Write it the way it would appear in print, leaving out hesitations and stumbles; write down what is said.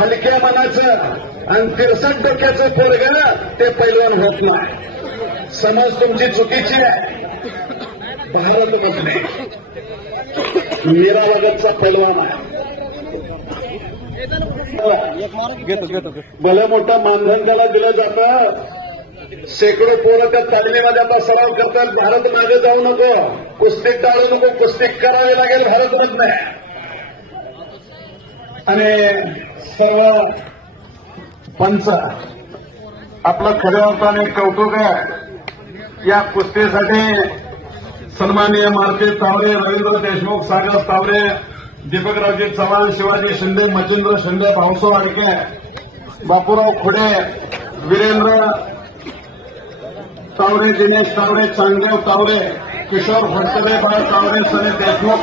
हलक्या मनाचं आणि 63 डोक्याचं पोरगं ते पैलवान होत नाही. समज तुमची चुकीची आहे. भारत बघणे मीराबागतचा पैलवान आहे. भलं मोठं मानधन त्याला दिलं जातं. शेकडो पोरं त्या तालमीमध्ये आता सराव करतात. भारत मागे जाऊ नको, कुस्ती टाळू नको, कुस्ती करावी लागेल भारत रत्न. आणि सर्व पंच आपलं खऱ्या अर्थाने कौतुक आहे. या कुस्तीसाठी सन्माननीय मारुती तावरे, रवींद्र देशमुख, सागर तावरे, दीपकरावजी चव्हाण, शिवाजी शिंदे, मच्छिंद्र शिंदे, भाऊसाहेब आडके, बापूराव खुडे, वीरेंद्र तावरे, दिनेश तावरे, चांगदेव तावरे, किशोर फडतरे, बाळ तावरे, सनी देशमुख